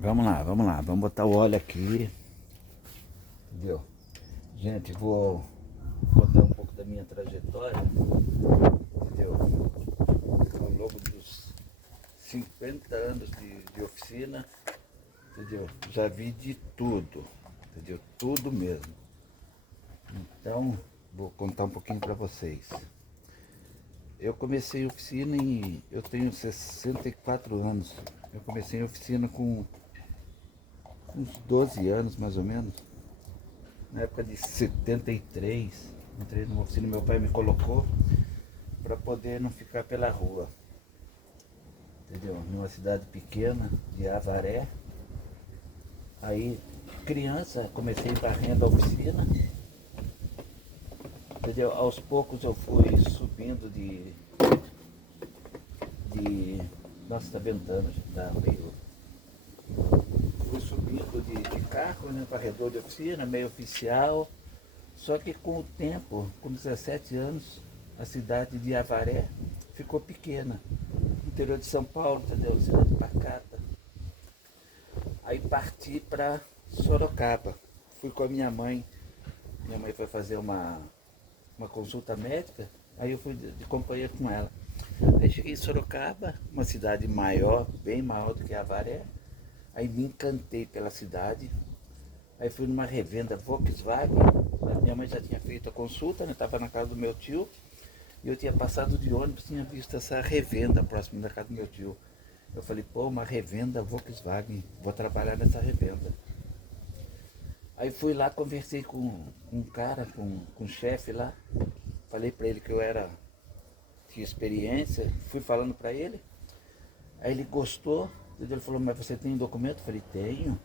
Vamos lá, vamos botar o óleo aqui, entendeu? Gente, vou contar um pouco da minha trajetória, entendeu? Ao longo dos 50 anos de oficina, entendeu? Já vi de tudo, entendeu? Tudo mesmo. Então, vou contar um pouquinho para vocês. Eu comecei oficina e eu tenho 64 anos. Eu comecei em oficina com uns 12 anos, mais ou menos. Na época de 73, entrei numa oficina, meu pai me colocou para poder não ficar pela rua. Entendeu? Numa cidade pequena, de Avaré. Aí, criança, comecei varrendo a oficina. Entendeu? Aos poucos eu fui subindo de. Nossa, tá ventando, tá meio. Fui subindo de carro, né, varredor de oficina, meio oficial. Só que com o tempo, com 17 anos, a cidade de Avaré ficou pequena. Interior de São Paulo, entendeu? Cidade pacata. Aí parti para Sorocaba. Fui com a minha mãe. Minha mãe foi fazer uma consulta médica. Aí eu fui de companhia com ela. Aí cheguei em Sorocaba, uma cidade maior, bem maior do que Avaré. Aí me encantei pela cidade. Aí fui numa revenda Volkswagen. Minha mãe já tinha feito a consulta, né? Estava na casa do meu tio. E eu tinha passado de ônibus, tinha visto essa revenda próximo da casa do meu tio. Eu falei, pô, uma revenda Volkswagen, vou trabalhar nessa revenda. Aí fui lá, conversei com um cara, com um chefe lá. Falei para ele que eu tinha experiência, fui falando para ele. Aí ele gostou, ele falou, mas você tem documento? Eu falei, tenho.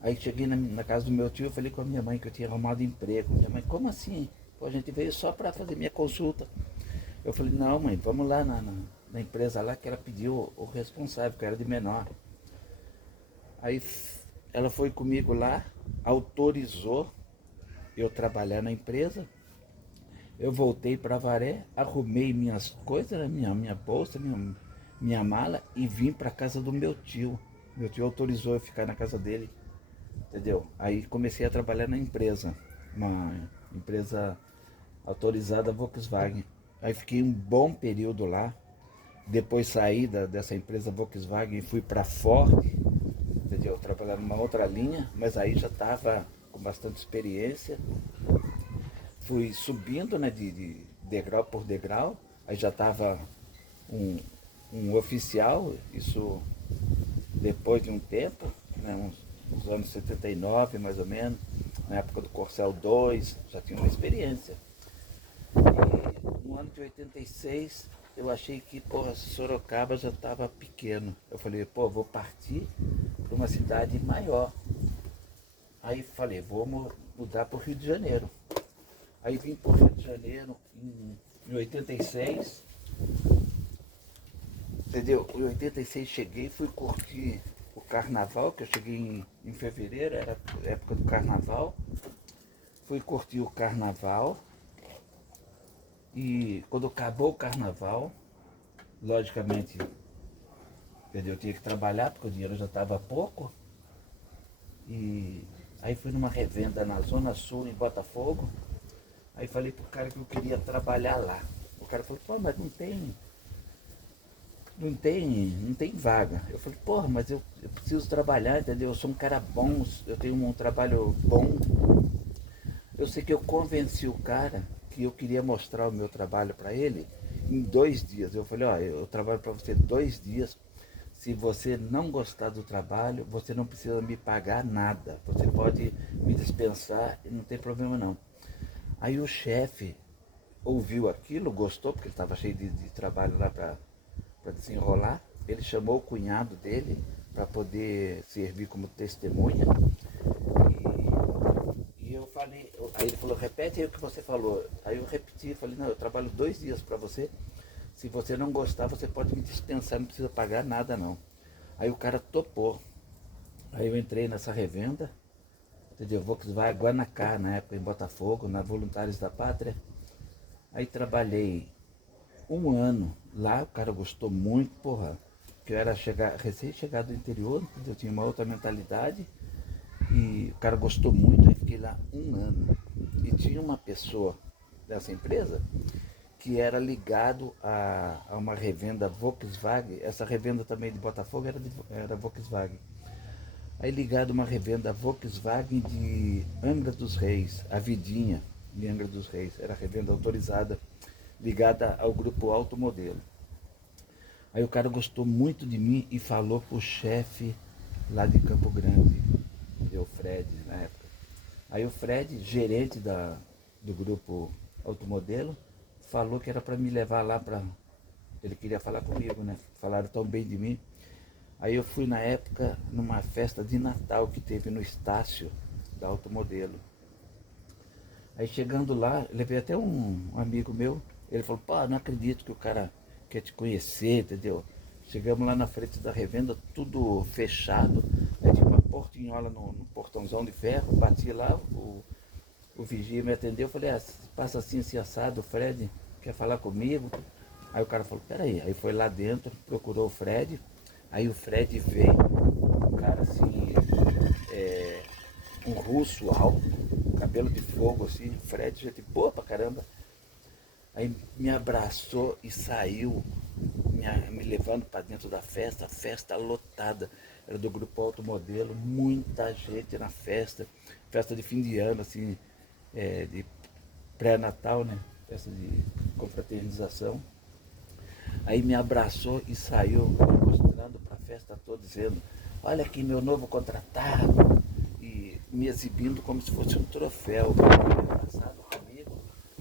Aí cheguei na casa do meu tio, eu falei com a minha mãe que eu tinha arrumado emprego. Minha mãe, como assim? Pô, a gente veio só para fazer minha consulta. Eu falei, não mãe, vamos lá na empresa lá que ela pediu o responsável, que era de menor. Aí ela foi comigo lá, autorizou eu trabalhar na empresa. Eu voltei para Avaré, arrumei minhas coisas, né, minha bolsa, minha mala e vim para casa do meu tio. Meu tio autorizou eu ficar na casa dele, entendeu? Aí comecei a trabalhar na empresa, uma empresa autorizada Volkswagen. Aí fiquei um bom período lá. Depois saí dessa empresa Volkswagen e fui para Ford, entendeu? Trabalhar numa outra linha, mas aí já estava com bastante experiência. Fui subindo, né, de degrau por degrau. Aí já estava um, um oficial, isso depois de um tempo, né, uns anos 79 mais ou menos, na época do Corcel 2, já tinha uma experiência. E no ano de 86 eu achei que, porra, Sorocaba já estava pequeno. Eu falei, pô, vou partir para uma cidade maior. Aí falei, vou mudar para o Rio de Janeiro. Aí vim para o Rio de Janeiro em 86, entendeu? Em 86 cheguei, fui curtir o carnaval, que eu cheguei em fevereiro, era época do carnaval. Fui curtir o carnaval e quando acabou o carnaval, logicamente, entendeu? Eu tinha que trabalhar porque o dinheiro já estava pouco. E aí fui numa revenda na Zona Sul, em Botafogo. Aí falei pro cara que eu queria trabalhar lá. O cara falou, pô, mas não tem vaga. Eu falei, porra, mas eu preciso trabalhar, entendeu? Eu sou um cara bom, eu tenho um trabalho bom. Eu sei que eu convenci o cara que eu queria mostrar o meu trabalho para ele em 2 dias. Eu falei, ó, eu trabalho para você 2 dias. Se você não gostar do trabalho, você não precisa me pagar nada. Você pode me dispensar e não tem problema não. Aí o chefe ouviu aquilo, gostou, porque ele estava cheio de trabalho lá para desenrolar. Ele chamou o cunhado dele para poder servir como testemunha. E eu falei, aí ele falou, repete aí o que você falou. Aí eu repeti, falei, não, eu trabalho 2 dias para você. Se você não gostar, você pode me dispensar, não precisa pagar nada não. Aí o cara topou. Aí eu entrei nessa revenda, entendeu? Volkswagen Guanacá, na época em Botafogo, na Voluntários da Pátria. Aí trabalhei um ano lá, o cara gostou muito, porra. que eu era recém-chegado do interior, eu tinha uma outra mentalidade. E o cara gostou muito, aí fiquei lá um ano. E tinha uma pessoa dessa empresa que era ligado a uma revenda Volkswagen. Essa revenda também de Botafogo era Volkswagen. Aí ligado a uma revenda Volkswagen de Angra dos Reis, a Vidinha de Angra dos Reis. Era revenda autorizada, ligada ao grupo Alto Modelo. Aí o cara gostou muito de mim e falou pro chefe lá de Campo Grande, o Fred na época. Aí o Fred, gerente do grupo Automodelo, falou que era para me levar lá para. Ele queria falar comigo, né? Falaram tão bem de mim. Aí eu fui na época numa festa de Natal que teve no Estácio da Automodelo. Aí chegando lá, levei até um amigo meu, ele falou, pô, não acredito que o cara quer te conhecer, entendeu? Chegamos lá na frente da revenda, tudo fechado, aí tinha uma portinhola no portãozão de ferro, bati lá, o vigia me atendeu, eu falei, passa assim, assim, assado, o Fred quer falar comigo. Aí o cara falou, peraí, aí foi lá dentro, procurou o Fred, aí o Fred veio, um cara assim, um russo alto, cabelo de fogo assim, Fred, gente boa pra caramba. Aí me abraçou e saiu, me levando para dentro da festa, festa lotada. Era do grupo Alto Modelo, muita gente na festa, festa de fim de ano, assim, de pré-natal, né? Festa de confraternização. Aí me abraçou e saiu mostrando para a festa toda, dizendo, olha aqui meu novo contratado, e me exibindo como se fosse um troféu, abraçado comigo,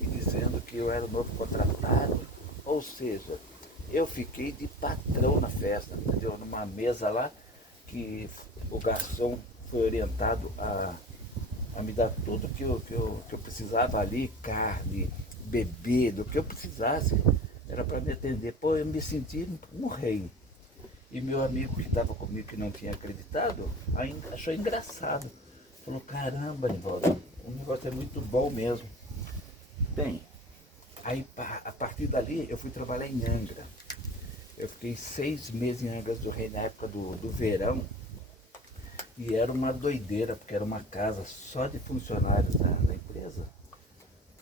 e dizendo que eu era o novo contratado. Ou seja, eu fiquei de patrão na festa, entendeu? Numa mesa lá, que o garçom foi orientado a me dar tudo que eu precisava ali, carne, bebida, o que eu precisasse, era para me atender. Pô, eu me senti um rei. E meu amigo que estava comigo, que não tinha acreditado, ainda achou engraçado. Falou, caramba, Nivaldo, o negócio é muito bom mesmo. Bem, aí a partir dali eu fui trabalhar em Angra. Eu fiquei 6 meses em Angra do Rei na época do verão. E era uma doideira, porque era uma casa só de funcionários da empresa.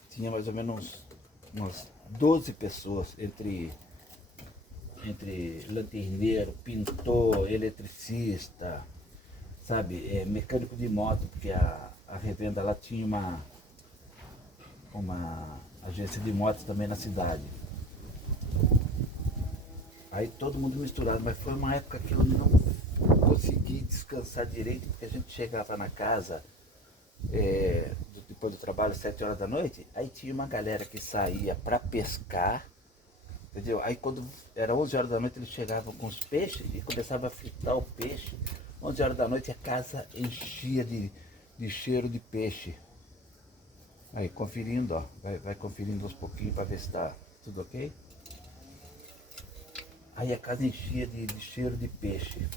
Tinha mais ou menos umas 12 pessoas, entre lanterneiro, pintor, eletricista, sabe, mecânico de moto, porque a revenda lá tinha uma agência de motos também na cidade. Aí todo mundo misturado, mas foi uma época que eu não consegui descansar direito, porque a gente chegava na casa depois do trabalho, 7 horas da noite, aí tinha uma galera que saía para pescar, entendeu? Aí quando era 11 horas da noite eles chegavam com os peixes e começavam a fritar o peixe. 11 horas da noite a casa enchia de cheiro de peixe. Aí conferindo, ó, vai conferindo uns pouquinhos para ver se está tudo ok. Aí a casa enchia de cheiro de peixe.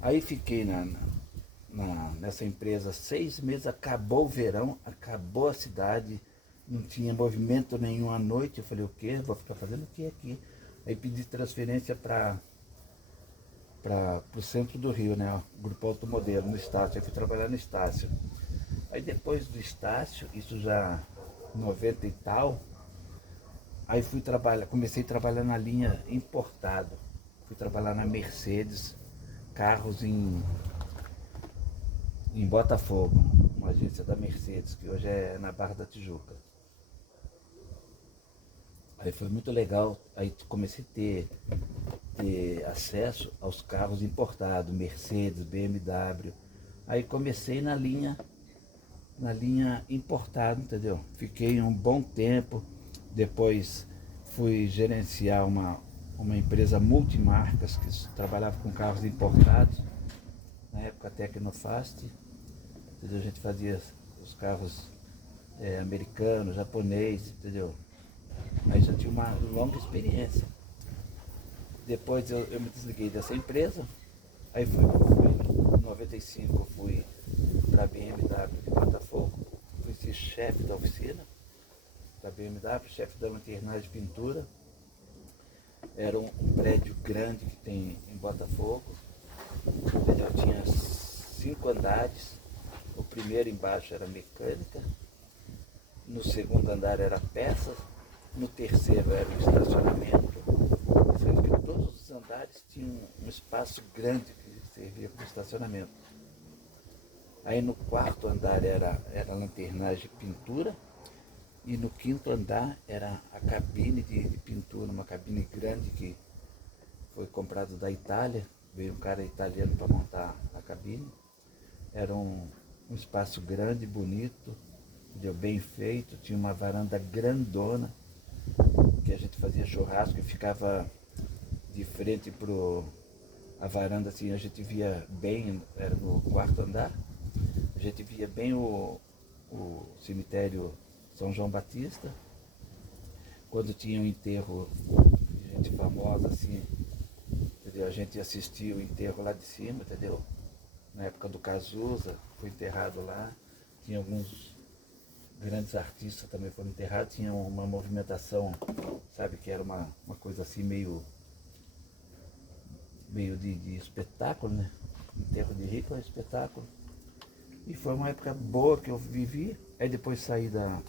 Aí fiquei nessa empresa 6 meses, acabou o verão, acabou a cidade, não tinha movimento nenhum à noite. Eu falei, o quê? Vou ficar fazendo o quê aqui? Aí pedi transferência para o centro do Rio, né? O Grupo Alto Modelo, no Estácio. Eu fui trabalhar no Estácio. Aí depois do Estácio, isso já 90 e tal, aí comecei a trabalhar na linha importado. Fui trabalhar na Mercedes, carros em Botafogo, uma agência da Mercedes, que hoje é na Barra da Tijuca. Aí foi muito legal, aí comecei a ter acesso aos carros importados, Mercedes, BMW. Aí comecei na linha importada, entendeu? Fiquei um bom tempo, depois fui gerenciar uma empresa multimarcas que trabalhava com carros importados, na época Tecnofast, entendeu? A gente fazia os carros americanos, japonês, entendeu? Aí já tinha uma longa experiência. Depois eu me desliguei dessa empresa, aí em 95 fui para a BMW de Botafogo, fui ser chefe da oficina da BMW, chefe da lanternagem de pintura. Era um prédio grande que tem em Botafogo, entendeu? Tinha 5 andares. O primeiro embaixo era mecânica, no segundo andar era peças, no terceiro era o estacionamento, sendo que todos os andares tinham um espaço grande que servia para o estacionamento. Aí no quarto andar era lanternagem de pintura, e no quinto andar era a cabine de pintura, uma cabine grande que foi comprada da Itália, veio um cara italiano para montar a cabine. Era um espaço grande, bonito, bem feito, tinha uma varanda grandona, que a gente fazia churrasco e ficava de frente para a varanda, assim, a gente via bem, era no quarto andar, a gente via bem o cemitério São João Batista. Quando tinha um enterro de gente famosa, assim, entendeu? A gente assistia o enterro lá de cima, entendeu? Na época do Cazuza, foi enterrado lá. Tinha alguns grandes artistas também foram enterrados. Tinha uma movimentação, sabe, que era uma coisa assim meio de espetáculo, né? Enterro de rico é espetáculo. E foi uma época boa que eu vivi. Aí depois saí da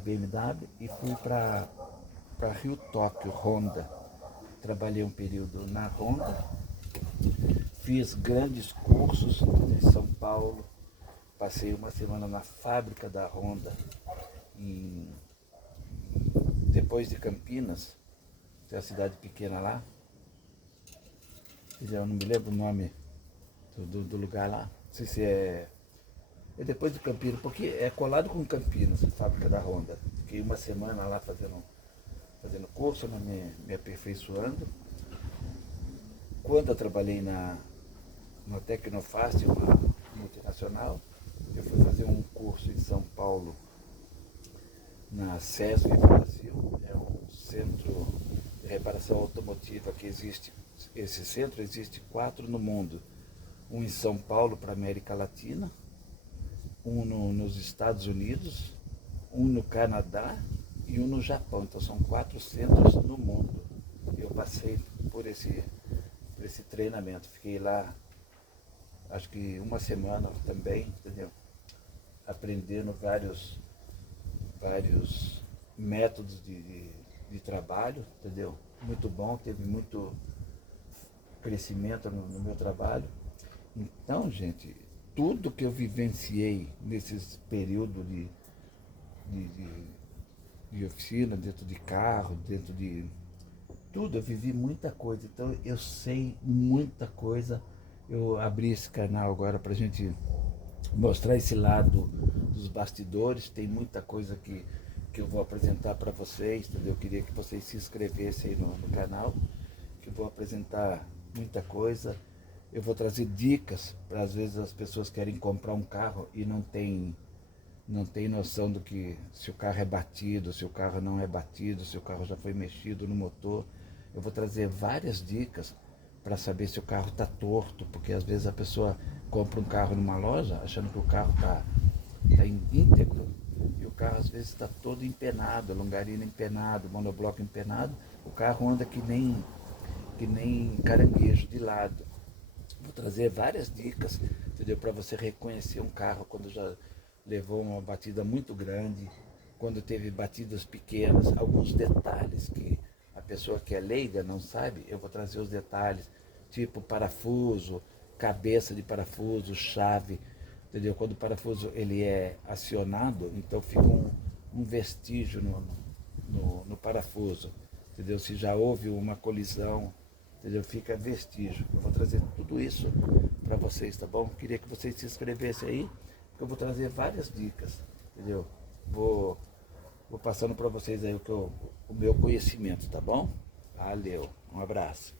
BMW e fui para Rio Tóquio, Honda. Trabalhei um período na Honda, fiz grandes cursos em São Paulo, passei uma semana na fábrica da Honda, depois de Campinas, tem uma cidade pequena lá, eu não me lembro o nome do lugar lá, não sei se é depois de Campinas, porque é colado com Campinas, a fábrica da Honda. Fiquei uma semana lá fazendo curso, né, me aperfeiçoando. Quando eu trabalhei na Tecnofast, uma multinacional, eu fui fazer um curso em São Paulo, na SESC Brasil, é um centro de reparação automotiva que existe. Esse centro existe 4 no mundo, um em São Paulo para a América Latina, um nos Estados Unidos, um no Canadá e um no Japão. Então são 4 centros no mundo. Eu passei por esse treinamento, fiquei lá acho que uma semana também, entendeu? Aprendendo vários métodos de trabalho, entendeu? Muito bom, teve muito crescimento no meu trabalho. Então, gente, tudo que eu vivenciei nesses períodos de oficina, dentro de carro, dentro de tudo, eu vivi muita coisa. Então eu sei muita coisa. Eu abri esse canal agora para a gente mostrar esse lado dos bastidores. Tem muita coisa que eu vou apresentar para vocês, entendeu? Eu queria que vocês se inscrevessem aí no canal, que eu vou apresentar muita coisa. Eu vou trazer dicas para, às vezes, as pessoas querem comprar um carro e não tem noção do que, se o carro é batido, se o carro não é batido, se o carro já foi mexido no motor. Eu vou trazer várias dicas para saber se o carro está torto, porque às vezes a pessoa compra um carro numa loja achando que o carro está íntegro, e o carro às vezes está todo empenado, longarina empenado, monobloco empenado, o carro anda que nem caranguejo de lado. Vou trazer várias dicas, entendeu? Para você reconhecer um carro quando já levou uma batida muito grande, quando teve batidas pequenas, alguns detalhes que a pessoa que é leiga não sabe. Eu vou trazer os detalhes, tipo parafuso, cabeça de parafuso, chave, entendeu? Quando o parafuso ele é acionado, então fica um vestígio no parafuso, entendeu? Se já houve uma colisão, entendeu? Fica vestígio. Eu vou trazer tudo isso para vocês, tá bom? Queria que vocês se inscrevessem aí, porque eu vou trazer várias dicas, entendeu? Vou passando para vocês aí o meu conhecimento, tá bom? Valeu, um abraço.